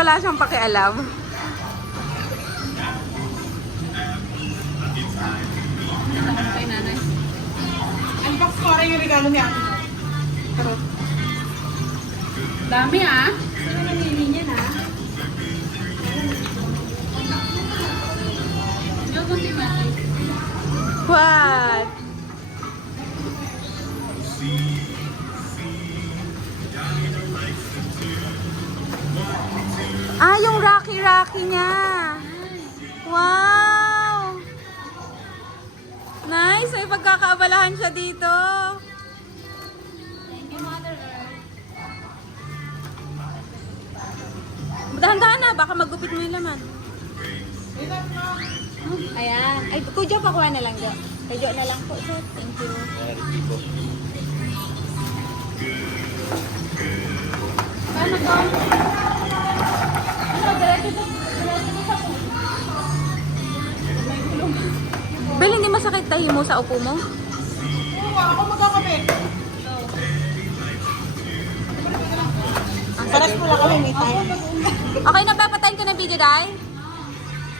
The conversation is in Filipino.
wala siyang pakialam. Kay nanay. Unbox ko rin yung regalo niya. Karot. Dami ah. Sino namili niya na? Yung kunti ba? What? Ah, yung Rocky niya. Wow! Nice! May pagkakaabalahan siya dito. Thank you, Mother Earth. Dahan-dahan na, baka magupit mo yung laman. Ayan. Ay, Kuya, pakuha na lang, Jo. Kay Jo na lang po, sir. Thank you. Paano ba? Ano, diretso sa po. Bel, hindi masakit tahi mo sa upo mo? Oo, ako magkakabit. Paras mo lang kami, may time. Okay, napapatayin ko na video, Day.